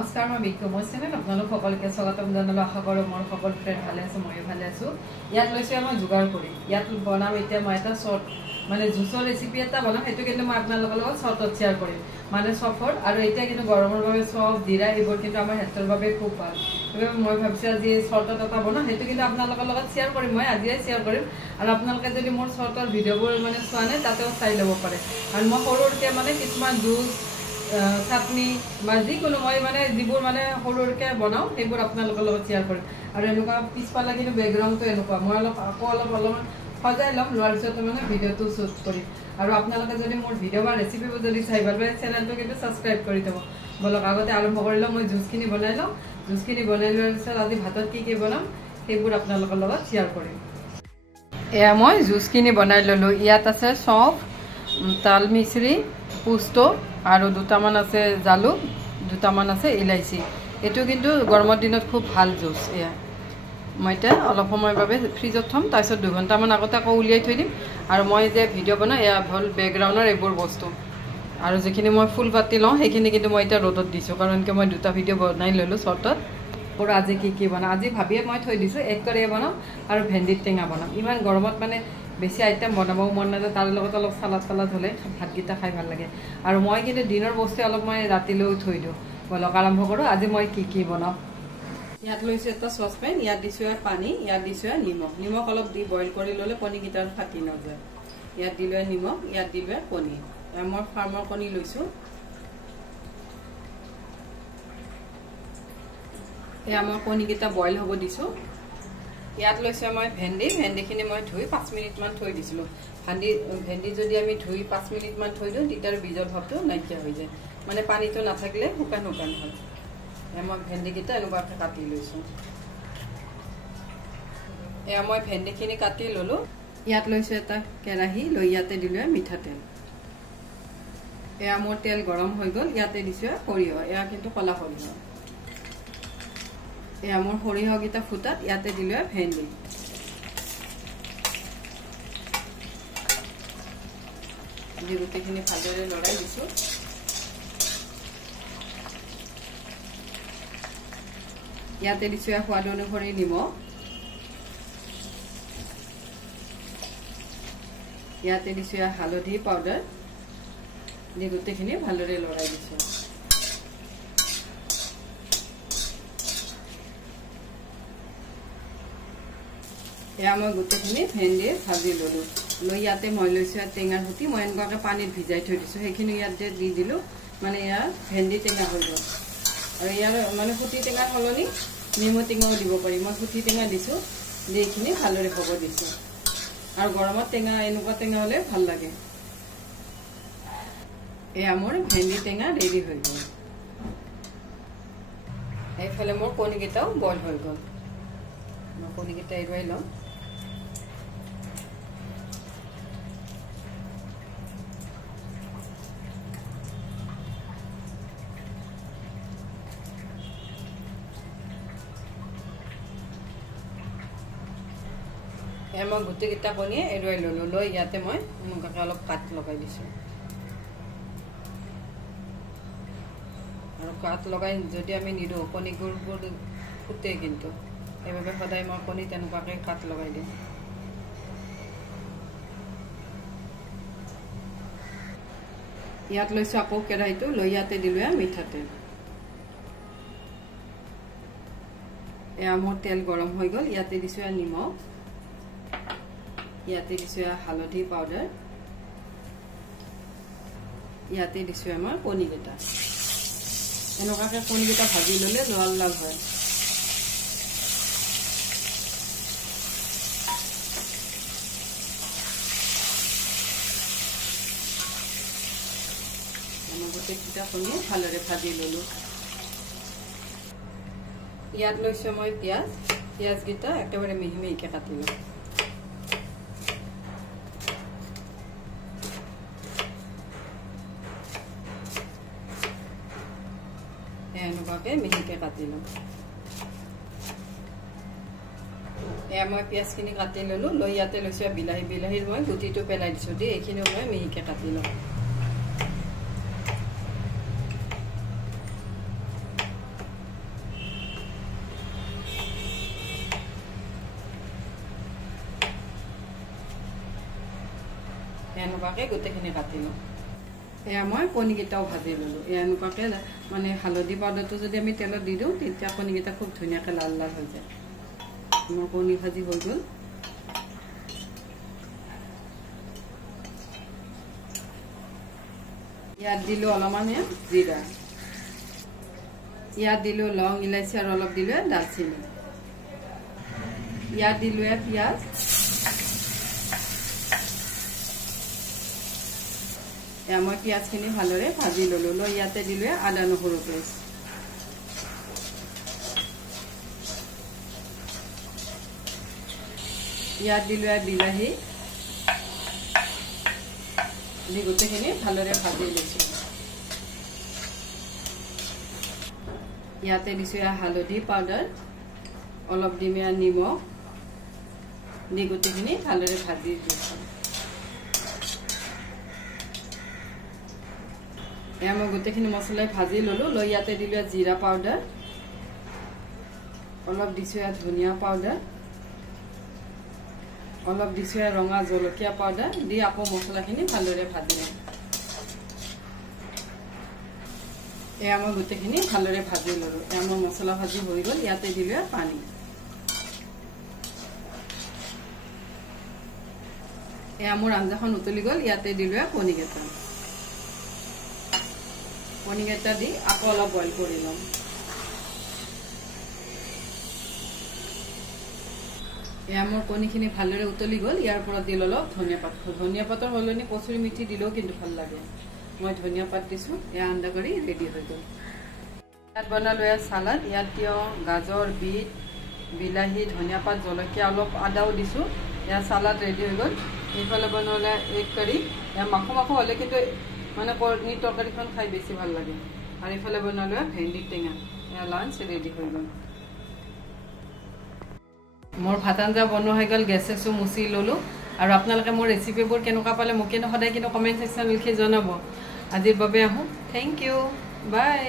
নমস্কাৰ মই বিক্ৰম মই চেনেল আপোনালোক সকলোকে স্বাগতম জনালো আশা কৰোঁ মোৰ সকলো ফ্ৰেণ্ড ভালে আছে মই ভালে আছো ইয়াত লৈছো মই যোগাৰ কৰি ইয়াত বনাম এতিয়া মই এটা শৰ্ট মানে জুচৰ ৰেচিপি এটা বনাম হেতু কিন্তু মই আপোনালোকৰ লগত শৰ্টত শেয়াৰ কৰিম মানে সফৰ আৰু এতিয়া কিন্তু গৰমৰ বাবে সব দিৰা এইবোৰ কিন্তু আমাৰ হেল্থৰ বাবে খুব ভাল এবাৰ মই ভাবিছো আজি শৰ্টত এটা বনাম হেতু কিন্তু আপোনালোকৰ লগত শেয়াৰ কৰিম মই আজিয়ে শেয়াৰ কৰিম আৰু আপোনালোকে যদি মোৰ শৰ্টৰ ভিডিঅ'বোৰ মানে চোৱা নাই তাতেও চাই ল'ব পাৰে আৰু মই সৰুৰকে মানে কিছুমান জুচ চাটনি বা যিকোনো মই মানে যিবোৰ মানে সৰুৰকে বনাও সেইবোৰ আপোনালোকৰ লগত শেয়াৰ কৰিম আৰু এনেকুৱা পিছফালে কিন্তু বেকগ্ৰাউণ্ডটো এনেকুৱা মই অলপ সজাই ল'ম লোৱাৰ পিছত মানে ভিডিঅ'টো শ্বুট কৰিম আৰু আপোনালোকে যদি মোৰ ভিডিঅ' বা ৰেচিপিবোৰ যদি চাই ভাল পায় চেনেলটো কিন্তু ছাবস্ক্ৰাইব কৰি দিব বলক আগতে আৰম্ভ কৰি লওঁ মই জুচখিনি বনাই লওঁ জুচখিনি বনাই লোৱাৰ পিছত আজি ভাতত কি বনাম সেইবোৰ আপোনালোকৰ লগত শ্বেয়াৰ কৰিম এয়া মই জুচখিনি বনাই ল'লোঁ ইয়াত আছে চফ তাল মিশ্ৰি পুষ্ট আৰু দুটামান আছে জালুক দুটামান আছে ইলাইচি এটো কিন্তু গৰমৰ দিনত খুব ভাল জুচ এয়া মই এটা অলপ সময়ৰ বাবে ফ্ৰিজত থম তাৰপিছত 2 ঘণ্টামান আগতে আকৌ উলিয়াই থৈ দিম আৰু মই যে ভিডিঅ' বনাওঁ এয়া ভাল বেকগ্ৰাউণ্ডৰ এইবোৰ বস্তু আৰু যিখিনি মই ফুল পাতি লওঁ সেইখিনি কিন্তু মই এতিয়া ৰ'দত দিছোঁ কাৰণ কি মই দুটা ভিডিঅ' বনাই ল'লোঁ শৰ্টত আৰু আজি কি বনাওঁ আজি ভাবিয়ে মই থৈ দিছোঁ এক কৰি বনাম আৰু ভেন্দিৰ টেঙা বনাম ইমান গৰমত মানে বেছি আইটেম বনাবও মন নাযায় তাৰ লগত অলপ চালাদ হ'লে ভাতকেইটা খাই ভাল লাগে আৰু মই কিন্তু দিনৰ বস্তু অলপ মই ৰাতিলৈও থৈ দিওঁ বলক আৰম্ভ কৰোঁ আজি মই কি বনাওঁ ইয়াত লৈছোঁ এটা চচপেন ইয়াত দিছোঁ পানী ইয়াত দিছোঁ নিমখ অলপ দি বইল কৰি ল'লে কণীকেইটা ফাটি নাযায় ইয়াত দিলোঁ নিমখ ইয়াত দিলোঁ কণী মই ফাৰ্মৰ কণী লৈছোঁ এয়া মই কণীকেইটা বইল হ'ব দিছোঁ ইয়াত লৈছোঁ মই ভেন্দিখিনি মই ধুই 5 মিনিটমান থৈ দিছিলোঁ ভেন্দি যদি আমি ধুই 5 মিনিটমান থৈ দিওঁ তেতিয়া বীজৰ ভাৱটো নাইকিয়া হৈ যায় মানে পানীটো নাথাকিলে শুকান হয় মই ভেন্দিকেইটা এনেকুৱাকৈ কাটি লৈছোঁ এয়া মই ভেন্দিখিনি কাটি ল'লোঁ ইয়াত লৈছোঁ এটা কেৰাহী লৈ ইয়াতে দিলোঁ মিঠাতেল এয়া মোৰ তেল গৰম হৈ গ'ল ইয়াতে দিছোঁ সৰিয়হ এয়া কিন্তু কলা সৰিয়হ এয়া মোৰ সৰিয়হকেইটা ফুটাত ইয়াতে দিলোঁ ভেন্দি দি গোটেইখিনি ভালদৰে লৰাই দিছোঁ ইয়াতে দিছোঁ সোৱাদ অনুসৰি নিমখ ইয়াতে দিছোঁ হালধি পাউডাৰ দি গোটেইখিনি ভালদৰে লৰাই দিছোঁ এয়া মই গোটেইখিনি ভেন্দি ভাজি ল'লোঁ লৈ ইয়াতে মই লৈছোঁ টেঙাৰ সৈতে মই এনেকুৱাকৈ পানীত ভিজাই থৈ দিছোঁ সেইখিনি ইয়াতে দি দিলোঁ মানে ইয়াৰ ভেন্দি টেঙা হৈ গ'ল আৰু ইয়াৰ মানে সুটি টেঙাৰ সলনি নেমু টেঙাও দিব পাৰি মই সুটি টেঙা দিছোঁ দি এইখিনি ভালদৰে হ'ব দিছোঁ আৰু গৰমত টেঙা এনেকুৱা টেঙা হ'লে ভাল লাগে এয়া মোৰ ভেন্দি টেঙা ৰেডি হৈ গ'ল এইফালে মোৰ কণীকেইটাও বইল হৈ গ'ল মই কণীকেইটা এৰুৱাই লওঁ মই গোটেইকেইটা কণীয়ে এৰুৱাই ল'লোঁ লৈ ইয়াতে মই এনেকুৱাকৈ অলপ কাট লগাই দিছোঁ আৰু কাট লগাই যদি আমি নিদিওঁ কণীবোৰ ফুটে কিন্তু সেইবাবে সদায় মই কণী তেনেকুৱাকৈ কাট লগাই দিওঁ ইয়াত লৈছোঁ আকৌ কেৰাহীটো লৈ ইয়াতে দিলোঁ মিঠাতেল এয়া মোৰ তেল গৰম হৈ গ'ল ইয়াতে দিছোঁ নিমখ ইয়াতে দিছোঁ হালধি পাউডাৰ ইয়াতে দিছোঁ আমাৰ কণীকেইটা এনেকুৱাকৈ কণীকেইটা ভাজি ল'লে লাল হয় গোটেইকেইটা কণী ভালদৰে ভাজি ল'লোঁ ইয়াত লৈছোঁ মই পিঁয়াজকেইটা একেবাৰে মিহি মিহিকৈ কাটি লওঁ এনেকুৱাকৈ মিহিকৈ কাটি লওঁ এয়া মই পিঁয়াজখিনি কাটি ল'লোঁ লৈ ইয়াতে লৈছোঁ বিলাহীৰ মই গুটিটো পেলাই দিছোঁ দি এইখিনিও মই মিহিকৈ কাটি লওঁ এনেকুৱাকৈ গোটেইখিনি কাটি লওঁ এয়া মই কণীকেইটাও ভাজি ল'লোঁ এয়া এনেকুৱাকৈ মানে হালধি পাউডাৰটো যদি আমি তেলত দি দিওঁ তেতিয়া কণীকেইটা খুব ধুনীয়াকৈ লাল লাল হৈ যায় মোৰ কণী ভাজি হৈ গ'ল ইয়াত দিলোঁ অলপমান জিৰা ইয়াত দিলোঁ লং ইলাচি আৰু অলপ দিলোঁ দালচিনি ইয়াত দিলোঁ পিঁয়াজ এয়া মই পিঁয়াজখিনি ভালদৰে ভাজি ল'লোঁ লৈ ইয়াতে দিলোঁ আদা নহৰু পেষ্ট ইয়াত দিলোঁ বিলাহী দি গোটেইখিনি ভালদৰে ভাজি লৈছোঁ ইয়াতে দিছোঁ হালধি পাউডাৰ অলপ দিম নিমখ দি গোটেইখিনি ভালদৰে ভাজি দিছোঁ এয়া মই গোটেইখিনি মছলাই ভাজি ল'লোঁ লৈ ইয়াতে দিলোঁ জিৰা পাউডাৰ অলপ দিছোঁ ধনিয়া পাউডাৰ অলপ দিছোঁ ৰঙা জলকীয়া পাউডাৰ দি আকৌ মছলাখিনি ভালদৰে ভাজি লওঁ এয়া মই গোটেইখিনি ভালদৰে ভাজি ল'লোঁ এয়া মোৰ মছলা ভাজি হৈ গ'ল ইয়াতে দিলোঁ পানী এয়া মোৰ আঞ্জাখন উতলি গ'ল ইয়াতে দিলোঁ কণীকেইটা দি আকৌ অলপ বইল কৰি ল'ম এয়া মোৰ কণীখিনি ভালদৰে উতলি গ'ল ইয়াৰ পৰা দিলোঁ অলপ ধনিয়া পাতৰ সলনি কচুৰি মিঠি দিলেও কিন্তু ভাল লাগে মই ধনিয়া পাত দিছোঁ এয়া আঞ্জা কৰি ৰেডি হৈ গ'ল ইয়াত বনালোঁ চালাড ইয়াত তিয়ঁহ গাজৰ বিট বিলাহী ধনিয়া পাত জলকীয়া অলপ আদাও দিছোঁ এয়া চালাড ৰেডি হৈ গ'ল এইফালে বনালে এগ কাৰী এয়া মাখো হ'লে কিন্তু মানে কণী তৰকাৰীখন খাই বেছি ভাল লাগে আৰু এইফালে বনালোঁ ভেন্দি টেঙা এয়া লাঞ্চ ৰেডি হৈ গ'ল মোৰ ভাত আঞ্জা বনোৱা হৈ গ'ল গেছ চেছো মুচি ল'লোঁ আৰু আপোনালোকে মোৰ ৰেচিপিবোৰ কেনেকুৱা পালে মোকে সদায় কিন্তু কমেণ্ট ছেকশ্যন লিখি জনাব আজিৰ বাবে আহোঁ থেংক ইউ বাই